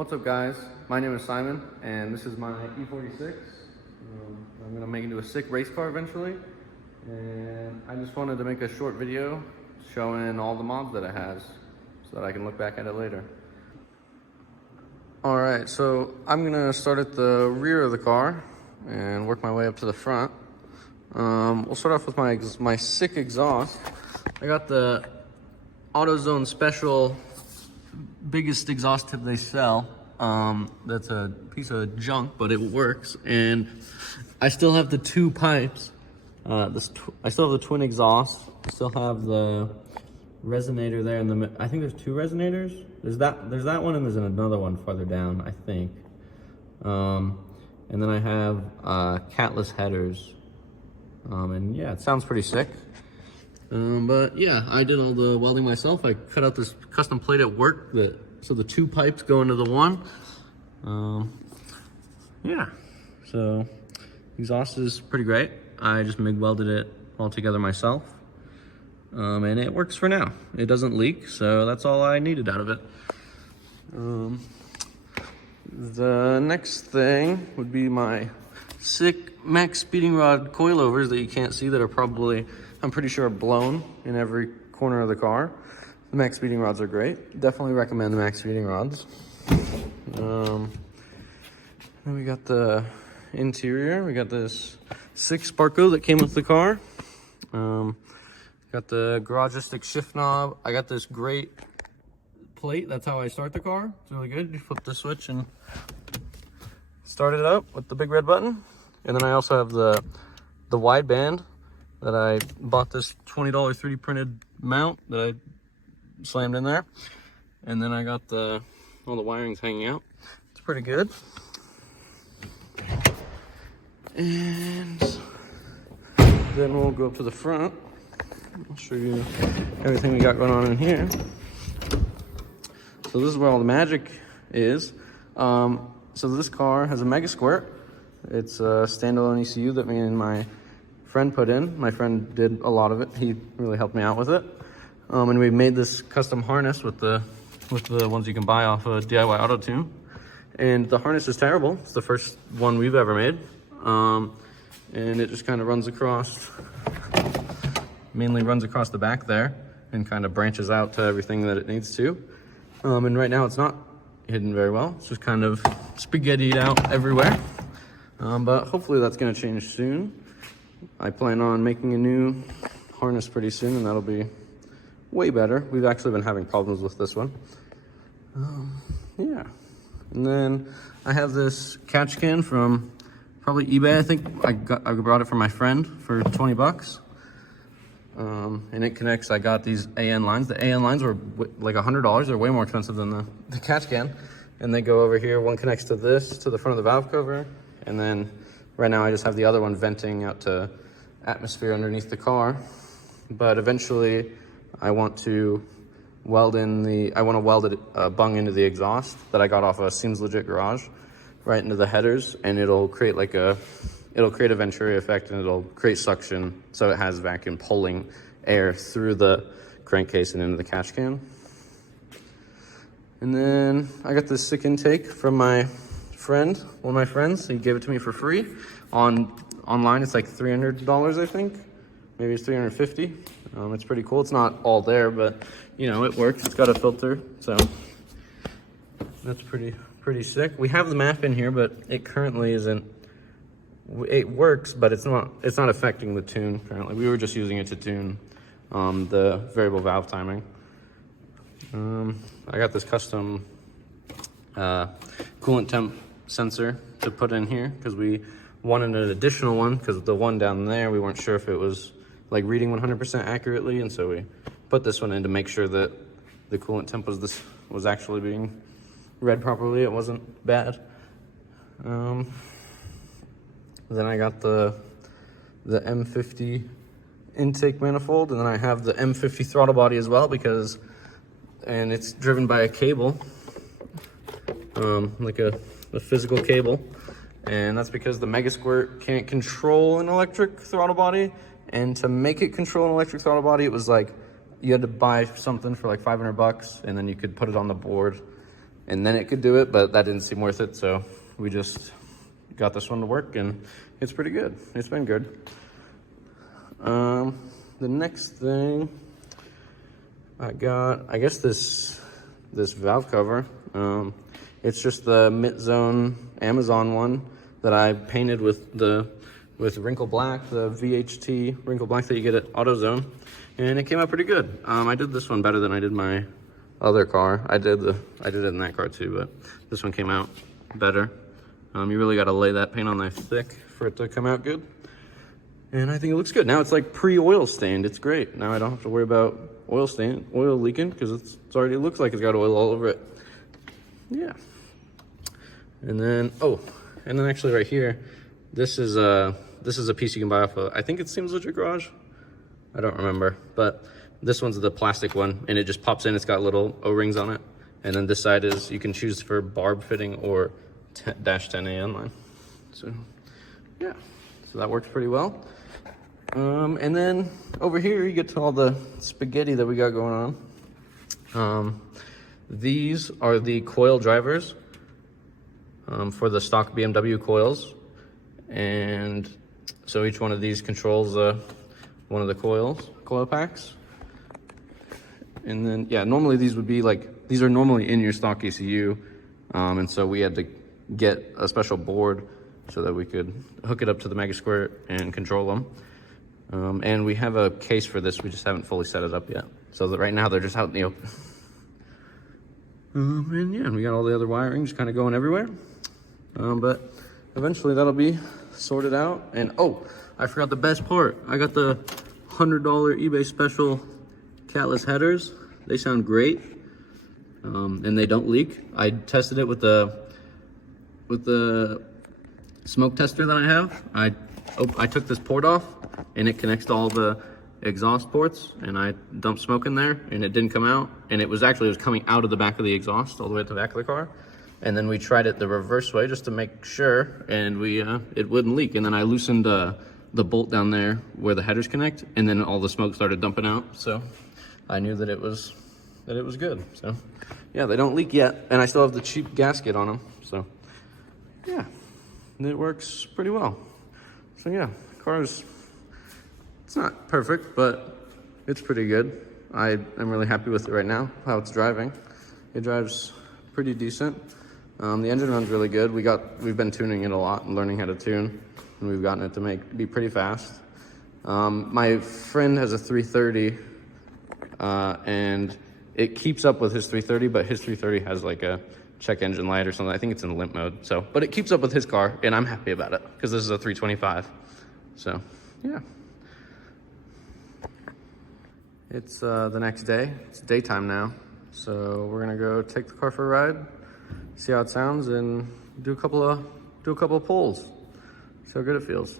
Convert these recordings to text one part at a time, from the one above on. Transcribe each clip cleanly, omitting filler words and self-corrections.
What's up guys, my name is Simon and this is my E46. I'm going to make it into a sick race car eventually, and I just wanted to make a short video showing all the mods that it has so that I can look back at it later. Alright, so I'm going to start at the rear of the car and work my way up to the front. We'll start off with my sick exhaust. I got the AutoZone Special biggest exhaust tip they sell. That's a piece of junk, but it works. And I still have the two pipes. I still have the twin exhaust. I still have the resonator there in the. I think there's two resonators. There's that one, and there's another one farther down, I think. And then I have catless headers. And yeah, it sounds pretty sick. But yeah, I did all the welding myself. I cut out this custom plate at work so the two pipes go into the one. Yeah, so exhaust is pretty great. I just MIG welded it all together myself. And it works for now. It doesn't leak, so that's all I needed out of it. The next thing would be my sick max speeding rod coilovers that you can't see, that are probably, I'm pretty sure, blown in every corner of the car. The max speeding rods are great. Definitely recommend the max speeding rods. Then we got the interior. We got this sick Sparko that came with the car. Got the garagistic shift knob. I got this great plate. That's how I start the car. It's really good. You flip the switch and start it up with the big red button. And then I also have the wideband that I bought, this $20 3D printed mount that I slammed in there. And then I got all the wirings hanging out. It's pretty good. And then we'll go up to the front. I'll show you everything we got going on in here. So this is where all the magic is. So this car has a Megasquirt. It's a standalone ECU that me and my friend put in. My friend did a lot of it. He really helped me out with it. And we made this custom harness with the ones you can buy off of DIY Auto Tune. And the harness is terrible. It's the first one we've ever made. And it just kind of runs across, mainly runs across the back there and kind of branches out to everything that it needs to. And right now it's not hidden very well. It's just kind of spaghettied out everywhere. But hopefully that's going to change soon. I plan on making a new harness pretty soon, and that'll be way better. We've actually been having problems with this one. Yeah. And then I have this catch can from probably eBay. I think I brought it from my friend for 20 bucks. And it connects. I got these AN lines. The AN lines were like $100. They're way more expensive than the catch can. And they go over here. One connects to this, to the front of the valve cover. And then right now I just have the other one venting out to atmosphere underneath the car. But eventually I want to weld it bung into the exhaust that I got off a Seems Legit Garage, right into the headers, and it'll create a Venturi effect, and it'll create suction so it has vacuum pulling air through the crankcase and into the catch can. And then I got this sick intake from my friend, one of my friends. He gave it to me for free. Online it's like $300, I think. Maybe it's $350. It's pretty cool. It's not all there, but you know, it works. It's got a filter, so that's pretty sick. We have the map in here, but it currently isn't. It works, but it's not affecting the tune currently. We were just using it to tune the variable valve timing. I got this custom coolant temp sensor to put in here because we wanted an additional one, because the one down there we weren't sure if it was like reading 100% accurately, and so we put this one in to make sure that the coolant temp was actually being read properly. It wasn't bad. Then I got the M50 intake manifold, and then I have the M50 throttle body as well, and it's driven by a cable, like a physical cable, and that's because the Megasquirt can't control an electric throttle body. And to make it control an electric throttle body, it was like you had to buy something for like 500 bucks, and then you could put it on the board and then it could do it, but that didn't seem worth it, so we just got this one to work, and it's pretty good. It's been good. The next thing I got, I guess this valve cover. It's just the Midzone Amazon one that I painted with wrinkle black, the VHT wrinkle black that you get at AutoZone, and it came out pretty good. I did this one better than I did my other car. I did it in that car too, but this one came out better. You really got to lay that paint on there thick for it to come out good, and I think it looks good. Now it's like pre-oil stained. It's great. Now I don't have to worry about oil leaking, because it looks like it's got oil all over it. Yeah. And then actually right here, this is a piece you can buy off of, I think it seems Legit Garage. I don't remember, but this one's the plastic one, and it just pops in. It's got little O-rings on it, and then this side is, you can choose for barb fitting or -10A line. So yeah, so that works pretty well. And then over here you get to all the spaghetti that we got going on. These are the coil drivers for the stock BMW coils, and so each one of these controls one of the coil packs. And then yeah, normally these would be like, these are normally in your stock ECU, and so we had to get a special board so that we could hook it up to the Megasquirt and control them. And we have a case for this, we just haven't fully set it up yet. So that right now they're just out in the open. And yeah, we got all the other wiring just kind of going everywhere. But eventually that'll be sorted out. And oh, I forgot the best part. I got the $100 eBay special catless headers. They sound great, and they don't leak. I tested it with the smoke tester that I have. I took this port off, and it connects to all the exhaust ports, and I dumped smoke in there, and it didn't come out. And it was coming out of the back of the exhaust all the way to the back of the car. And then we tried it the reverse way just to make sure, and it wouldn't leak. And then I loosened the bolt down there where the headers connect, and then all the smoke started dumping out. So I knew that it was good. So yeah, they don't leak yet, and I still have the cheap gasket on them. So yeah, it works pretty well. So yeah, it's not perfect, but it's pretty good. I am really happy with it right now, how it's driving. It drives pretty decent. The engine runs really good. We've been tuning it a lot and learning how to tune, and we've gotten it to be pretty fast. My friend has a 330, and it keeps up with his 330, but his 330 has like a check engine light or something. I think it's in limp mode. So, but it keeps up with his car, and I'm happy about it because this is a 325. So yeah. It's the next day. It's daytime now, so we're gonna go take the car for a ride, see how it sounds, and do a couple of pulls. See how good it feels.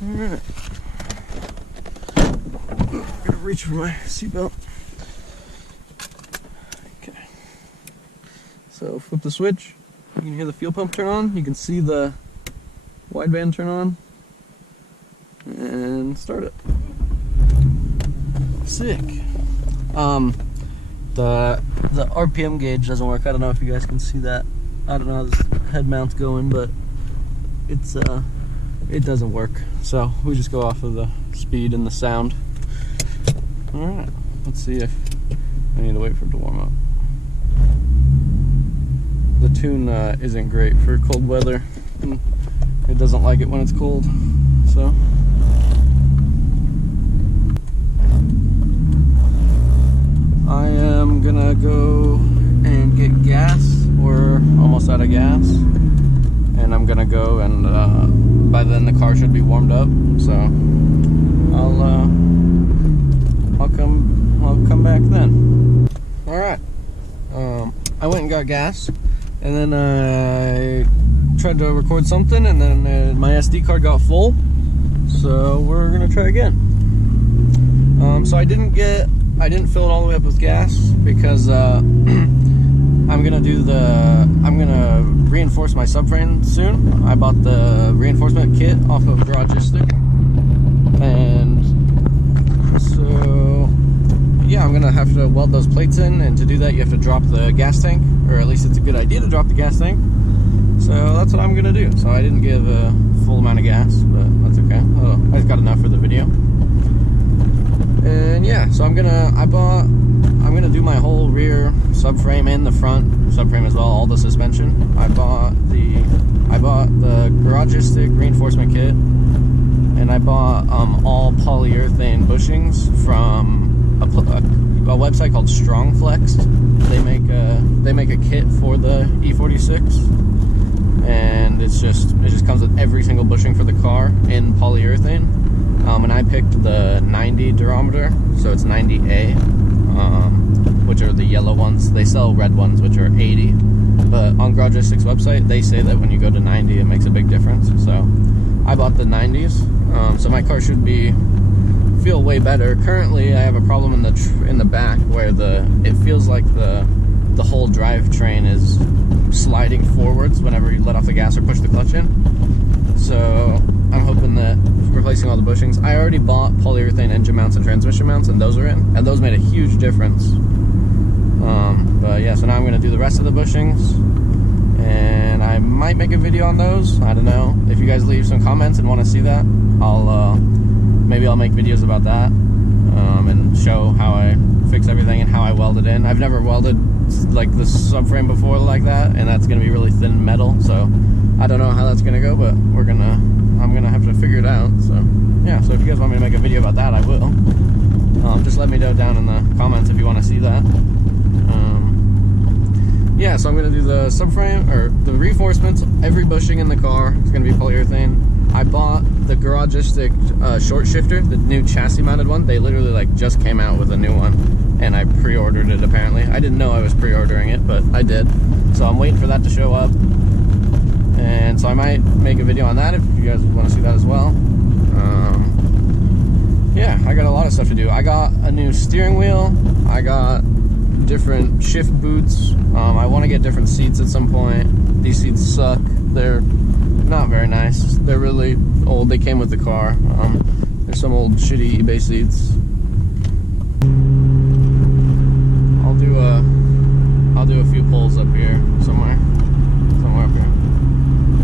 Alright, I'm gonna reach for my seatbelt. Okay, so flip the switch, you can hear the fuel pump turn on, you can see the wideband turn on, and start it. Sick. The RPM gauge doesn't work. I don't know if you guys can see that. I don't know how this head mount's going, but it doesn't work. So we just go off of the speed and the sound. All right, let's see if I need to wait for it to warm up. The tune isn't great for cold weather. It doesn't like it when it's cold, so. I am gonna go and get gas. We're almost out of gas, and I'm gonna go and by then the car should be warmed up. So I'll come back then. All right. I went and got gas, and then I tried to record something, and then my SD card got full. So we're gonna try again. So I didn't fill it all the way up with gas because I'm gonna reinforce my subframe soon. I bought the reinforcement kit off of Garagistic, and so yeah, I'm gonna have to weld those plates in, and to do that you have to drop the gas tank, or at least it's a good idea to drop the gas tank. So that's what I'm gonna do. So I didn't give a full amount of gas, but that's okay. I just got enough for the video. And yeah, so I'm gonna do my whole rear subframe and the front subframe as well, all the suspension. I bought the Garagistic reinforcement kit, and I bought all polyurethane bushings from a website called Strongflex. They make a kit for the E46, and it just comes with every single bushing for the car in polyurethane. And I picked the 90 durometer, so it's 90A, which are the yellow ones. They sell red ones, which are 80, but on Garagistic's website, they say that when you go to 90, it makes a big difference. So I bought the 90s, so my car should feel way better. Currently, I have a problem in the back where it feels like the whole drivetrain is sliding forwards whenever you let off the gas or push the clutch in. So I'm hoping that replacing all the bushings. I already bought polyurethane engine mounts and transmission mounts, and those are in, and those made a huge difference. But yeah, so now I'm going to do the rest of the bushings, and I might make a video on those. I don't know. If you guys leave some comments and want to see that, maybe I'll make videos about that, and show how I fix everything and how I weld it in. I've never welded like the subframe before like that, and that's going to be really thin metal, so I don't know how that's going to go, but I'm going to have to figure it out. So yeah, so if you guys want me to make a video about that, I will. Just let me know down in the comments if you want to see that. Yeah, so I'm going to do the subframe, or the reinforcements. Every bushing in the car is going to be polyurethane. I bought the Garagistic short shifter, the new chassis mounted one. They literally like just came out with a new one, and I pre-ordered it apparently. I didn't know I was pre-ordering it, but I did. So I'm waiting for that to show up. And so I might make a video on that if you guys want to see that as well. Yeah, I got a lot of stuff to do. I got a new steering wheel. I got different shift boots. I want to get different seats at some point. These seats suck. They're not very nice. They're really old. They came with the car. There's some old shitty eBay seats. I'll do a few pulls up here somewhere up here.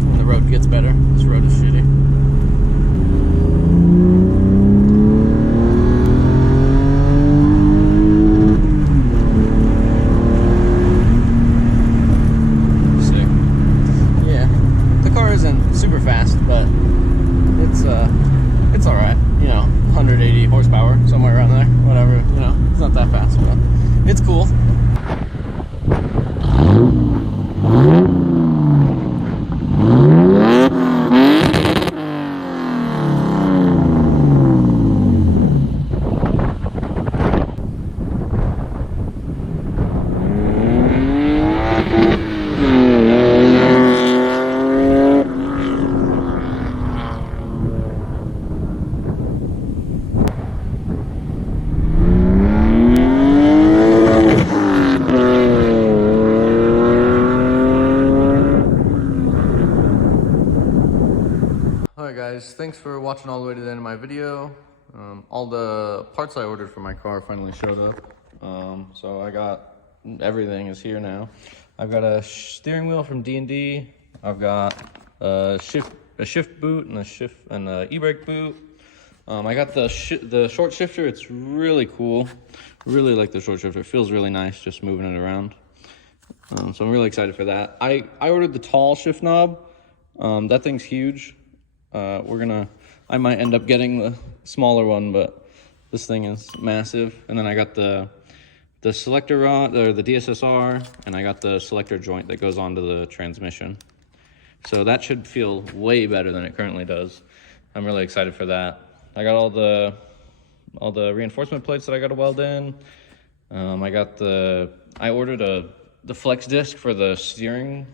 When the road gets better. This road is shitty. Super fast, but it's all right. You know, 180 horsepower, somewhere around there. Whatever. You know, it's not that fast, but it's cool. Guys, thanks for watching all the way to the end of my video. All the parts I ordered for my car finally showed up. So I got everything is here now. I've got a steering wheel from D&D. I've got a shift boot and a e-brake boot. I got the short shifter. It's really cool. Really like the short shifter. It feels really nice just moving it around. So I'm really excited for that. I ordered the tall shift knob. That thing's huge. I might end up getting the smaller one, but this thing is massive. And then I got the selector rod, or the DSSR, and I got the selector joint that goes onto the transmission. So that should feel way better than it currently does. I'm really excited for that. I got all the reinforcement plates that I got to weld in. I ordered the flex disc for the steering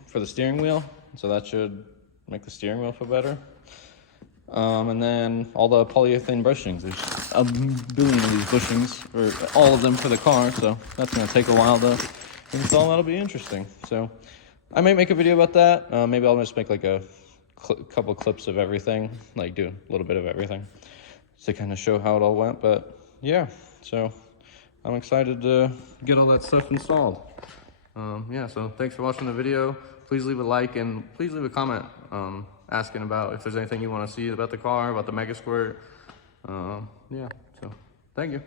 wheel, so that should make the steering wheel feel better. And then all the polyurethane bushings. There's a billion of these bushings, or all of them for the car, so that's gonna take a while to install. That'll be interesting. So I might make a video about that. Maybe I'll just make like a couple clips of everything, like do a little bit of everything to kind of show how it all went. But yeah, so I'm excited to get all that stuff installed. Yeah, so thanks for watching the video. Please leave a like and please leave a comment asking about if there's anything you want to see about the car, about the Megasquirt. Yeah, so thank you.